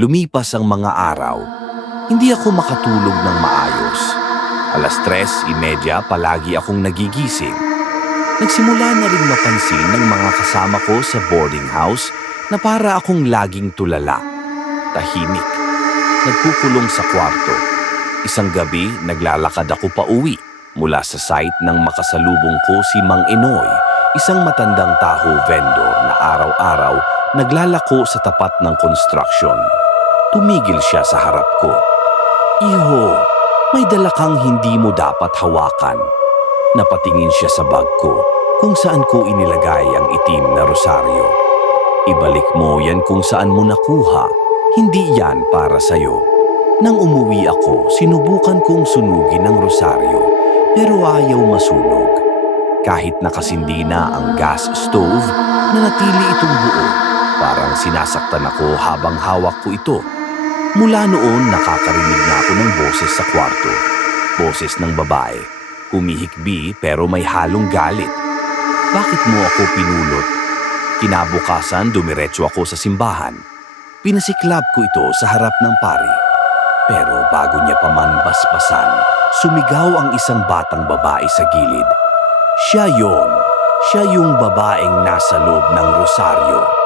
Lumipas ang mga araw. Hindi ako makatulog ng maayos. 3:30 palagi akong nagigising. Nagsimula na rin mapansin ng mga kasama ko sa boarding house na para akong laging tulala. Tahimik. Nagkukulong sa kwarto. Isang gabi, naglalakad ako pauwi mula sa site nang makasalubong ko si Mang Enoy, isang matandang taho vendor na araw-araw naglalako sa tapat ng construction. Tumigil siya sa harap ko. "Iho, may dala kang hindi mo dapat hawakan." Napatingin siya sa bag ko kung saan ko inilagay ang itim na rosaryo. "Ibalik mo yan kung saan mo nakuha. Hindi yan para sa'yo." Nang umuwi ako, sinubukan kong sunugin ang rosaryo pero ayaw masunog. Kahit nakasindi na ang gas stove, nanatili itong buo. Parang sinasaktan ako habang hawak ko ito. Mula noon, nakakarinig na ako ng boses sa kwarto. Boses ng babae. Humihikbi pero may halong galit. "Bakit mo ako pinulot?" Kinabukasan, dumiretso ako sa simbahan. Pinasiklab ko ito sa harap ng pari. Pero bago niya pa man basbasan, sumigaw ang isang batang babae sa gilid. Siya yon. Siya yung babaeng nasa loob ng rosaryo.